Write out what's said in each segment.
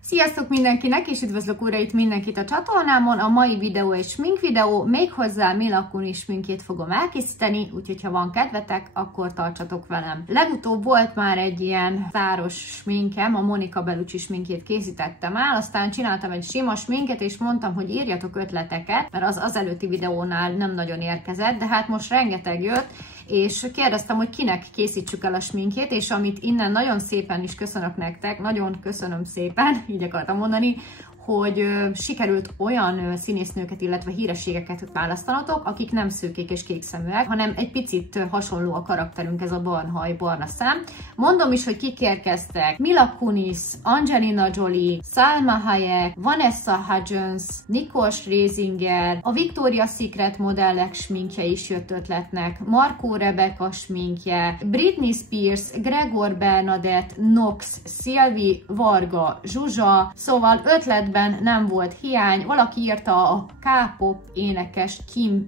Sziasztok mindenkinek, és üdvözlök újra itt mindenkit a csatornámon. A mai videó egy smink videó, méghozzá Mila Kunis sminkjét fogom elkészíteni, úgyhogy ha van kedvetek, akkor tartsatok velem. Legutóbb volt már egy ilyen száros sminkem, a Monica Bellucci sminkjét készítettem el, aztán csináltam egy sima sminket, és mondtam, hogy írjatok ötleteket, mert az előtti videónál nem nagyon érkezett, de hát most rengeteg jött, és kérdeztem, hogy kinek készítsük el a sminkjét, és amit innen nagyon szépen is köszönök nektek, nagyon köszönöm szépen, így akartam mondani, hogy sikerült olyan színésznőket, illetve hírességeket választanatok, akik nem szőkék és kékszeműek, hanem egy picit hasonló a karakterünk, ez a barna haj, barna szám. Mondom is, hogy kik érkeztek: Mila Kunis, Angelina Jolie, Salma Hayek, Vanessa Hudgens, Nicole Scherzinger, a Victoria's Secret modellek sminkje is jött ötletnek, Marco Rebecca sminkje, Britney Spears, Gregor Bernadette, Nox, Sylvie Varga, Zsuzsa, szóval ötletben nem volt hiány. Valaki írta a K-pop énekes Kim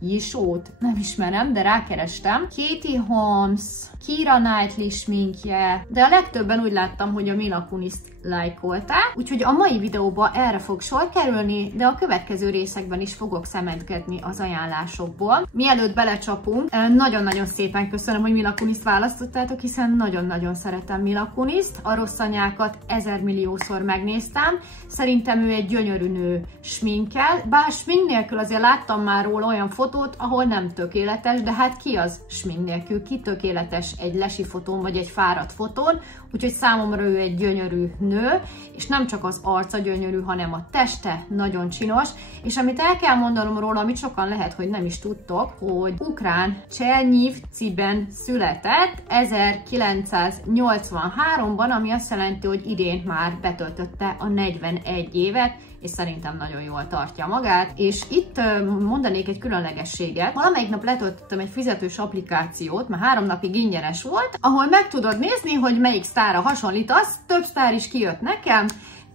Jisót, nem ismerem, de rákerestem. Katie Holmes, Keira Knightley sminkje, de a legtöbben úgy láttam, hogy a Mila Kunist lájkolták, úgyhogy a mai videóban erre fog sor kerülni, de a következő részekben is fogok szemezgetni az ajánlásokból. Mielőtt belecsapunk, nagyon-nagyon szépen köszönöm, hogy Mila Kunist választottátok, hiszen nagyon-nagyon szeretem Mila Kunist. A Rossz anyákat 1000 milliószor megnéztem. Szerintem ő egy gyönyörű nő sminkkel, bár smink nélkül azért láttam már róla olyan fotót, ahol nem tökéletes, de hát ki az smink nélkül, ki tökéletes egy lesi fotón vagy egy fáradt fotón, úgyhogy számomra ő egy gyönyörű nő, és nem csak az arca gyönyörű, hanem a teste nagyon csinos, és amit el kell mondanom róla, amit sokan lehet, hogy nem is tudtok, hogy ukrán Csernyivciben született 1983-ban, ami azt jelenti, hogy idén már betöltötte a 41 évet, és szerintem nagyon jól tartja magát. És itt mondanék egy különlegességet. Valamelyik nap letöltöttem egy fizetős applikációt, mert 3 napig ingyenes volt, ahol meg tudod nézni, hogy melyik sztárra hasonlítasz, több sztár is kijött nekem,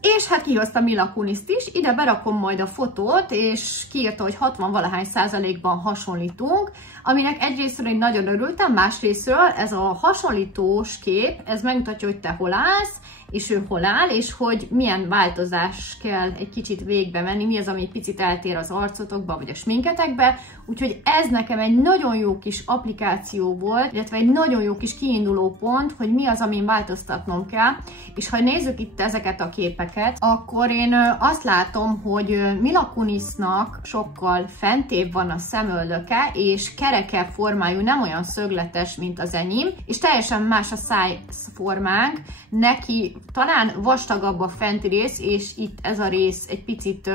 és hát kihoztam Mila Kunist is, ide berakom majd a fotót, és kiírta, hogy 60-valahány százalékban hasonlítunk, aminek egyrésztről én nagyon örültem, másrésztről ez a hasonlítós kép, ez megmutatja, hogy te hol állsz, és ő hol áll, és hogy milyen változás kell egy kicsit végbe menni, mi az, ami egy picit eltér az arcotokba, vagy a sminketekbe, úgyhogy ez nekem egy nagyon jó kis applikáció volt, illetve egy nagyon jó kis kiinduló pont, hogy mi az, amin változtatnom kell, és ha nézzük itt ezeket a képeket, akkor én azt látom, hogy Mila Kunisnak sokkal fentébb van a szemöldöke, és kerekebb formájú, nem olyan szögletes, mint az enyém, és teljesen más a szájformánk, neki talán vastagabb a fenti rész, és itt ez a rész egy picit,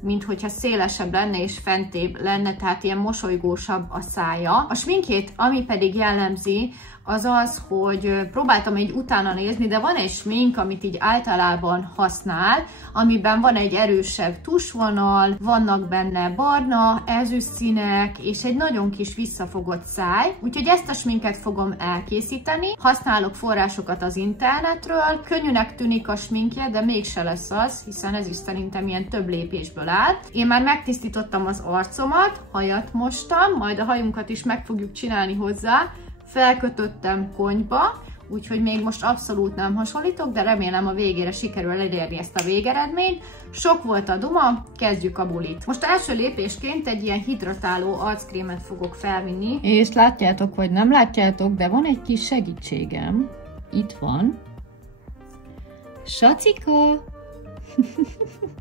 mint hogyha szélesebb lenne és fentébb lenne, tehát ilyen mosolygósabb a szája. A sminkjét, ami pedig jellemzi, az az, hogy próbáltam egy utána nézni, de van egy smink, amit így általában használ, amiben van egy erősebb tusvonal, vannak benne barna, ezüst színek, és egy nagyon kis visszafogott száj. Úgyhogy ezt a sminket fogom elkészíteni. Használok forrásokat az internetről, könnyűnek tűnik a sminkje, de mégse lesz az, hiszen ez is szerintem ilyen több lépésből áll. Én már megtisztítottam az arcomat, hajat mostam, majd a hajunkat is meg fogjuk csinálni hozzá. Felkötöttem konyba, úgyhogy még most abszolút nem hasonlítok, de remélem a végére sikerül elérni ezt a végeredményt. Sok volt a duma, kezdjük a bulit. Most első lépésként egy ilyen hidratáló arckrémet fogok felvinni. És látjátok, vagy nem látjátok, de van egy kis segítségem. Itt van. Sacika!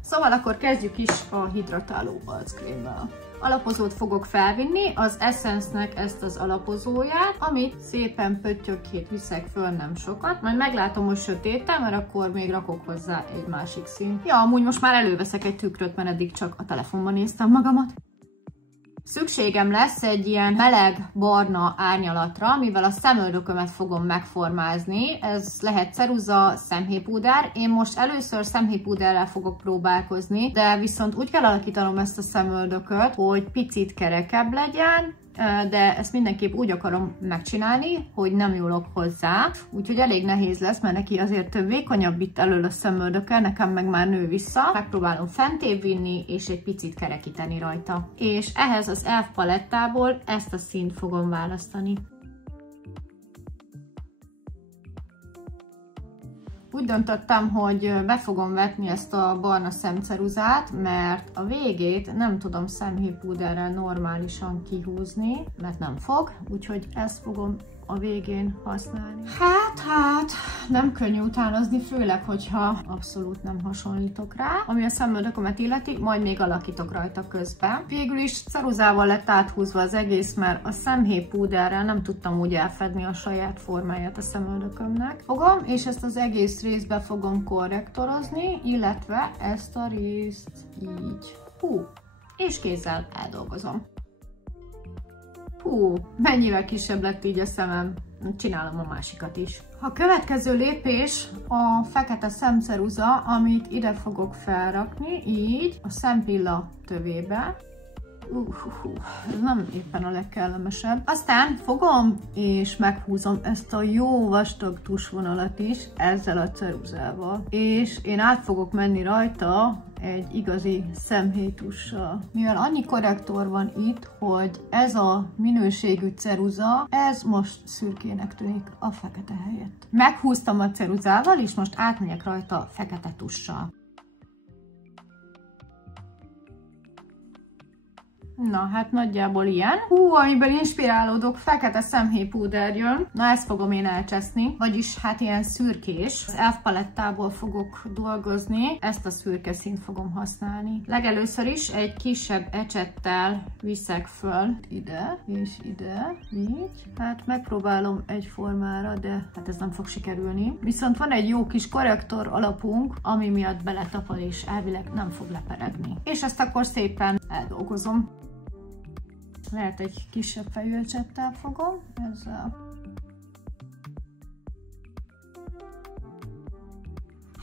Szóval akkor kezdjük is a hidratáló arckrémmel. Alapozót fogok felvinni, az Essence-nek ezt az alapozóját, amit szépen pöttyökét viszek föl, nem sokat, majd meglátom, hogy sötéten, mert akkor még rakok hozzá egy másik színt. Ja, amúgy most már előveszek egy tükröt, mert eddig csak a telefonban néztem magamat. Szükségem lesz egy ilyen meleg barna árnyalatra, mivel a szemöldökömet fogom megformázni. Ez lehet ceruza, szemhéjpúder. Én most először szemhéjpúderrel fogok próbálkozni, de viszont úgy kell alakítanom ezt a szemöldököt, hogy picit kerekebb legyen, de ezt mindenképp úgy akarom megcsinálni, hogy nem nyúlok hozzá, úgyhogy elég nehéz lesz, mert neki azért vékonyabb itt elől a szemöldöke, nekem meg már nő vissza. Megpróbálom fentébb vinni, és egy picit kerekíteni rajta. És ehhez az ELF palettából ezt a színt fogom választani. Úgy döntöttem, hogy be fogom vetni ezt a barna szemceruzát, mert a végét nem tudom szemhéjpúderrel normálisan kihúzni, mert nem fog, úgyhogy ezt fogom a végén használni. Hát, nem könnyű utánozni, főleg, hogyha abszolút nem hasonlítok rá. Ami a szemöldökömet illeti, majd még alakítok rajta közben. Végül is ceruzával lett áthúzva az egész, mert a szemhéjpúderrel nem tudtam úgy elfedni a saját formáját a szemöldökömnek. Fogom, és ezt az egész részbe fogom korrektorozni, illetve ezt a részt így. És kézzel eldolgozom. Mennyivel kisebb lett így a szemem. Csinálom a másikat is. A következő lépés a fekete szemceruza, amit ide fogok felrakni, így a szempilla tövébe. Ez nem éppen a legkellemesebb. Aztán fogom és meghúzom ezt a jó vastag tusvonalat is ezzel a ceruzával. És én át fogok menni rajta egy igazi szemhéjtussal. Mivel annyi korrektor van itt, hogy ez a minőségű ceruza, ez most szürkének tűnik a fekete helyett. Meghúztam a ceruzával, és most átmegyek rajta fekete tussal. Na, hát nagyjából ilyen. Amiben inspirálódok, fekete szemhéjpúder jön. Na, ezt fogom én elcseszni. Vagyis hát ilyen szürkés. Az Elf palettából fogok dolgozni. Ezt a szürke színt fogom használni. Legelőször is egy kisebb ecsettel viszek föl. Ide és ide. Így. Hát megpróbálom egyformára, de hát ez nem fog sikerülni. Viszont van egy jó kis korrektor alapunk, ami miatt beletapad és elvileg nem fog leperegni. És ezt akkor szépen eldolgozom. Lehet egy kisebb fejű ecsettel fogom, ezzel.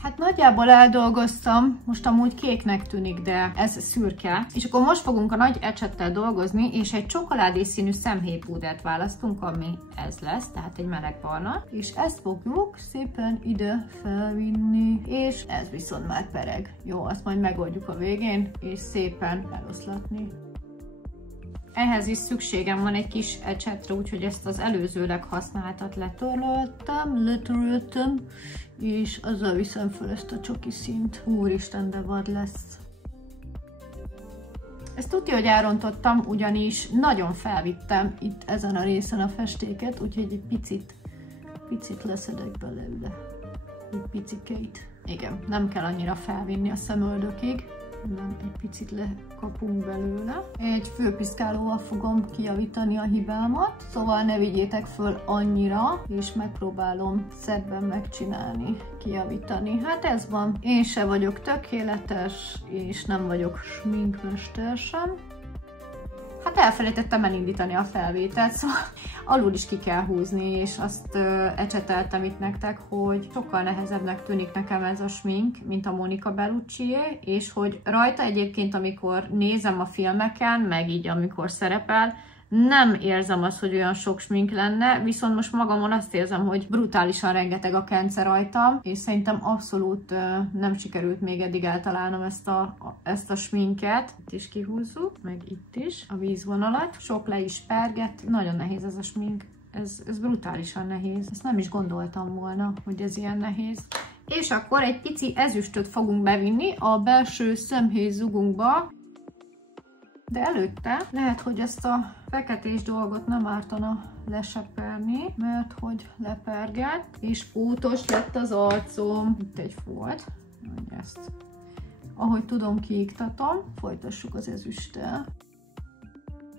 Hát nagyjából eldolgoztam, most amúgy kéknek tűnik, de ez szürke. És akkor most fogunk a nagy ecsettel dolgozni, és egy csokoládé színű szemhéjpúdert választunk, ami ez lesz, tehát egy meleg barna. És ezt fogjuk szépen ide felvinni, és ez viszont már pereg. Jó, azt majd megoldjuk a végén, és szépen eloszlatni. Ehhez is szükségem van egy kis ecsetre, úgyhogy ezt az előzőleg használtat letöröltem, és azzal viszem föl ezt a csoki színt. Úristen, de vad lesz. Ezt tudja, hogy elrontottam, ugyanis nagyon felvittem itt ezen a részen a festéket, úgyhogy egy picit leszedek belőle. Egy picikét. Igen, nem kell annyira felvinni a szemöldökig. Nem, egy picit lekapunk belőle. Egy főpiszkálóval fogom kijavítani a hibámat, szóval ne vigyétek föl annyira, és megpróbálom szebben megcsinálni, kijavítani. Hát ez van. Én se vagyok tökéletes, és nem vagyok sminkmester sem. Hát elfelejtettem elindítani a felvételt, szóval alul is ki kell húzni, és azt ecseteltem itt nektek, hogy sokkal nehezebbnek tűnik nekem ez a smink, mint a Monica Belluccié, és hogy rajta egyébként, amikor nézem a filmeken, meg így amikor szerepel, nem érzem azt, hogy olyan sok smink lenne, viszont most magamon azt érzem, hogy brutálisan rengeteg a kence rajtam, és szerintem abszolút nem sikerült még eddig eltalálnom ezt a sminket. Itt is kihúzzuk, meg itt is a vízvonalat. Sok le is perget, nagyon nehéz ez a smink. Ez brutálisan nehéz. Ezt nem is gondoltam volna, hogy ez ilyen nehéz. És akkor egy pici ezüstöt fogunk bevinni a belső szemhéjzugunkba. De előtte lehet, hogy ezt a feketés dolgot nem ártana leseperni, mert hogy lepergett, és pótos lett az arcom. Itt egy folt, hogy ezt, ahogy tudom, kiiktatom. Folytassuk az ezüsttel.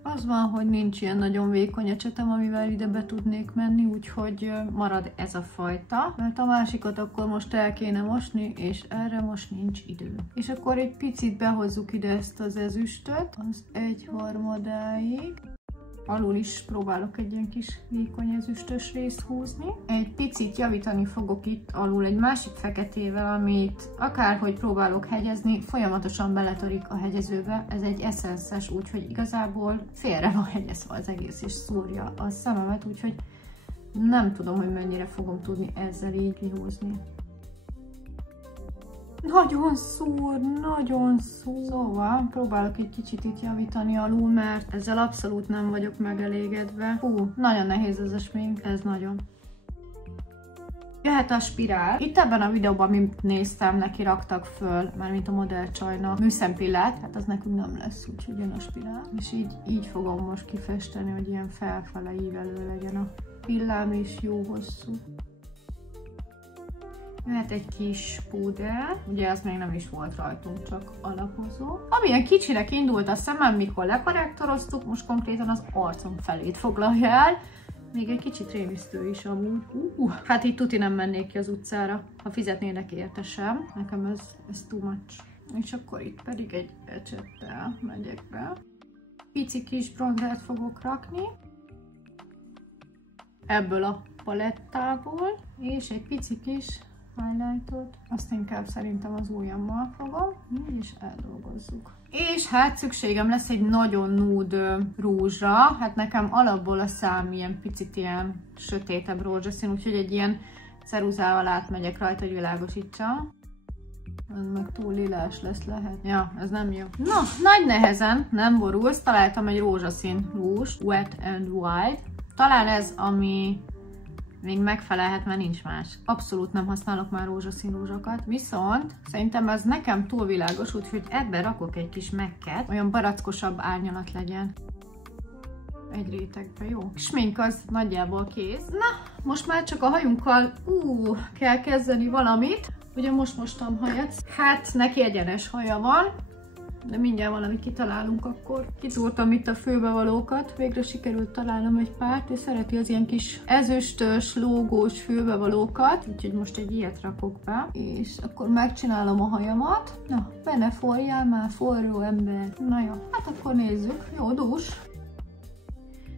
Az van, hogy nincs ilyen nagyon vékony ecsetem, amivel ide be tudnék menni, úgyhogy marad ez a fajta, mert a másikat akkor most el kéne mosni, és erre most nincs idő. És akkor egy picit behozzuk ide ezt az ezüstöt, az 1/3-áig. Alul is próbálok egy ilyen kis vékony ezüstös részt húzni. Egy picit javítani fogok itt alul egy másik feketével, amit akárhogy próbálok hegyezni, folyamatosan beletörik a hegyezőbe. Ez egy essences, úgyhogy igazából félre van hegyezve az egész, és szúrja a szememet, úgyhogy nem tudom, hogy mennyire fogom tudni ezzel így kihúzni. Nagyon szúr, nagyon szúr. Szóval próbálok egy kicsit itt javítani alul, mert ezzel abszolút nem vagyok megelégedve. Nagyon nehéz ez a smink, ez nagyon. Jöhet a spirál. Itt ebben a videóban, amit néztem, neki raktak föl, mármint a modellcsajnak műszempillát, hát az nekünk nem lesz, úgyhogy jön a spirál. És így fogom most kifesteni, hogy ilyen felfele ívelő legyen a pillám, és jó hosszú. Jöhet egy kis púder, ugye ez még nem is volt rajtunk, csak alapozó. Amilyen kicsinek indult a szemem, mikor lekorrektoroztuk, most konkrétan az arcom felét foglalja el. Még egy kicsit rémisztő is amúgy. Hát így tuti nem mennék ki az utcára, ha fizetnének érte sem. Nekem ez too much. És akkor itt pedig egy ecsettel megyek be. Pici kis bronzert fogok rakni. Ebből a palettából. És egy pici kis highlightot. Azt inkább szerintem az ujjammal fogom. És eldolgozzuk. És hát szükségem lesz egy nagyon nude rúzsra. Hát nekem alapból a szám ilyen picit ilyen sötétebb rózsaszín, úgyhogy egy ilyen ceruzával átmegyek rajta, hogy világosítsam. Ez meg túl lilás lesz, lehet. Ja, ez nem jó. Na, nagy nehezen, nem borulsz, találtam egy rózsaszín rúzs, Wet and Wild. Talán ez, ami még megfelelhet, mert nincs más. Abszolút nem használok már rózsaszín rúzsokat. Viszont szerintem ez nekem túl világos, úgyhogy ebben rakok egy kis mekket, olyan barackosabb árnyalat legyen. Egy rétegbe, jó? Smink az nagyjából kész. Na, most már csak a hajunkkal kell kezdeni valamit. Ugye most mostam hajat. Hát neki egyenes haja van, de mindjárt valamit kitalálunk akkor. Kitúrtam itt a fülbevalókat, végre sikerült találnom egy párt, és szereti az ilyen kis ezüstös, lógós fülbevalókat, úgyhogy most egy ilyet rakok be, és akkor megcsinálom a hajamat. Na, be ne forjál már, forró ember. Na jó, hát akkor nézzük. Jó, dús.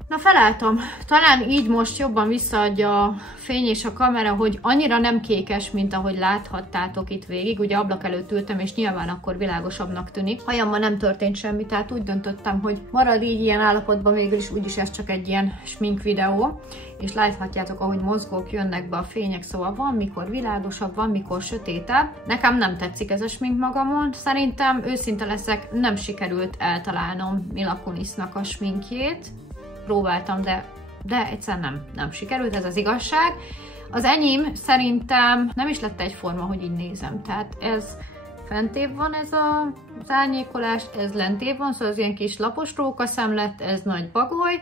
Na, felálltam. Talán így most jobban visszaadja a fény és a kamera, hogy annyira nem kékes, mint ahogy láthattátok itt végig. Ugye ablak előtt ültem, és nyilván akkor világosabbnak tűnik. Hajammal nem történt semmi, tehát úgy döntöttem, hogy marad így ilyen állapotban, végül is úgyis ez csak egy ilyen smink videó. És láthatjátok, ahogy mozgók, jönnek be a fények, szóval van, mikor világosabb, van, mikor sötétebb. Nekem nem tetszik ez a smink magamon. Szerintem, őszinte leszek, nem sikerült eltalálnom Mila Kunisnak a sminkjét. Próbáltam, de egyszerűen nem sikerült, ez az igazság. Az enyém szerintem nem is lett egyforma, hogy így nézem. Tehát ez fentébb van ez az árnyékolás, ez lentébb van, szóval az ilyen kis lapos rókaszem lett, ez nagy bagoly.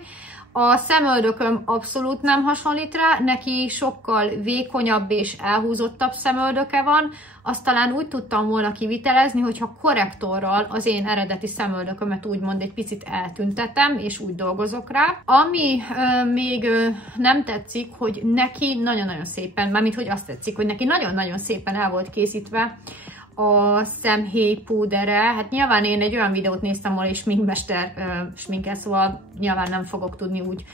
A szemöldököm abszolút nem hasonlít rá, neki sokkal vékonyabb és elhúzottabb szemöldöke van. Azt talán úgy tudtam volna kivitelezni, hogyha korrektorral az én eredeti szemöldökömet úgymond egy picit eltüntetem, és úgy dolgozok rá. Ami még nem tetszik, hogy neki nagyon-nagyon szépen, mármint hogy azt tetszik, hogy neki nagyon-nagyon szépen el volt készítve a szemhéj púdere. Hát nyilván én egy olyan videót néztem, ahol egy sminkmester sminkel, szóval nyilván nem fogok tudni úgy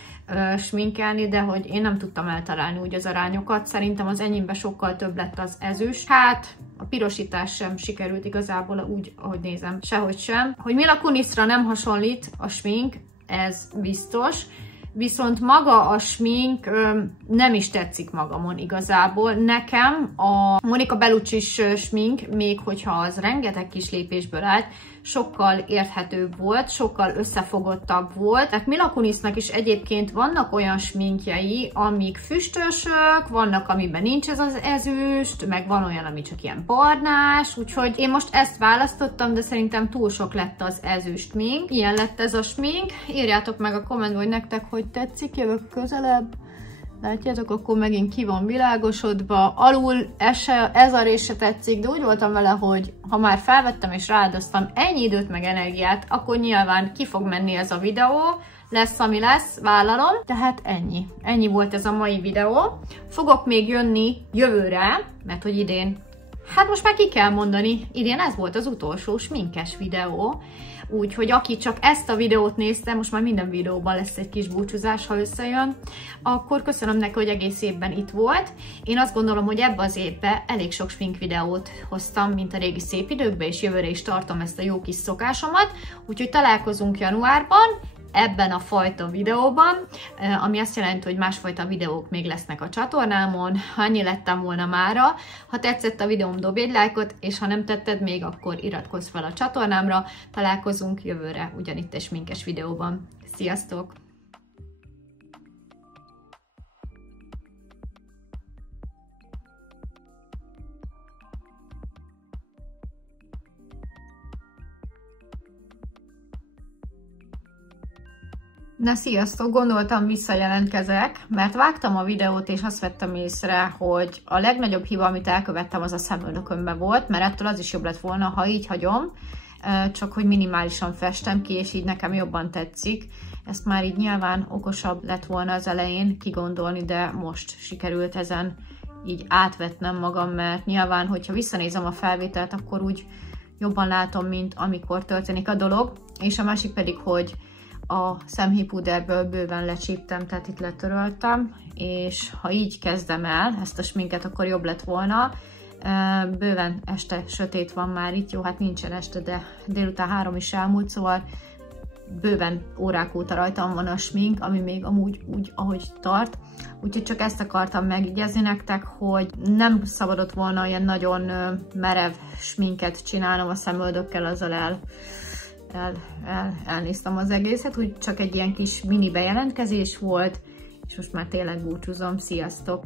sminkelni, de hogy én nem tudtam eltalálni úgy az arányokat. Szerintem az enyémben sokkal több lett az ezüst. Hát a pirosítás sem sikerült igazából úgy, ahogy nézem, sehogy sem. Hogy Mila Kunisra nem hasonlít a smink, ez biztos. Viszont maga a smink nem is tetszik magamon igazából. Nekem a Monica Bellucci-s smink, még hogyha az rengeteg kis lépésből állt, sokkal érthetőbb volt, sokkal összefogottabb volt. Tehát Mila Kunisnak is egyébként vannak olyan sminkjei, amik füstösök, vannak, amiben nincs ez az ezüst, meg van olyan, ami csak ilyen barnás, úgyhogy én most ezt választottam, de szerintem túl sok lett az ezüst smink. Ilyen lett ez a smink. Írjátok meg a kommentben, hogy nektek hogy tetszik, jövök közelebb. Látjátok, akkor megint ki van világosodva. Alul ez a rész se tetszik, de úgy voltam vele, hogy ha már felvettem és rááldoztam ennyi időt meg energiát, akkor nyilván ki fog menni ez a videó. Lesz, ami lesz, vállalom. Tehát ennyi. Ennyi volt ez a mai videó. Fogok még jönni jövőre, mert hogy idén, hát most már ki kell mondani, idén ez volt az utolsó sminkes videó. Úgyhogy aki csak ezt a videót nézte, most már minden videóban lesz egy kis búcsúzás, ha összejön, akkor köszönöm neki, hogy egész évben itt volt. Én azt gondolom, hogy ebbe az évben elég sok smink videót hoztam, mint a régi szép időkben, és jövőre is tartom ezt a jó kis szokásomat. Úgyhogy találkozunk januárban, ebben a fajta videóban, ami azt jelenti, hogy másfajta videók még lesznek a csatornámon. Annyi lettem volna mára. Ha tetszett a videóm, dobj egy lájkot, és ha nem tetted még, akkor iratkozz fel a csatornámra. Találkozunk jövőre ugyanitt egy sminkes videóban. Sziasztok! Na sziasztok, gondoltam visszajelentkezek, mert vágtam a videót és azt vettem észre, hogy a legnagyobb hiba, amit elkövettem, az a szemöldökömben volt, mert ettől az is jobb lett volna, ha így hagyom, csak hogy minimálisan festem ki, és így nekem jobban tetszik. Ezt már így nyilván okosabb lett volna az elején kigondolni, de most sikerült ezen így átvetnem magam, mert nyilván, hogyha visszanézem a felvételt, akkor úgy jobban látom, mint amikor történik a dolog. És a másik pedig, hogy a szemhéjpúderből bőven lecsíptem, tehát itt letöröltem, és ha így kezdem el ezt a sminket, akkor jobb lett volna. Bőven este sötét van már itt, jó, hát nincsen este, de délután 3 is elmúlt, szóval bőven órák óta rajtam van a smink, ami még amúgy úgy, ahogy tart. Úgyhogy csak ezt akartam megjegyezni nektek, hogy nem szabadott volna ilyen nagyon merev sminket csinálnom a szemöldökkel, azzal elnéztem az egészet, úgy csak egy ilyen kis mini bejelentkezés volt, és most már tényleg búcsúzom, sziasztok!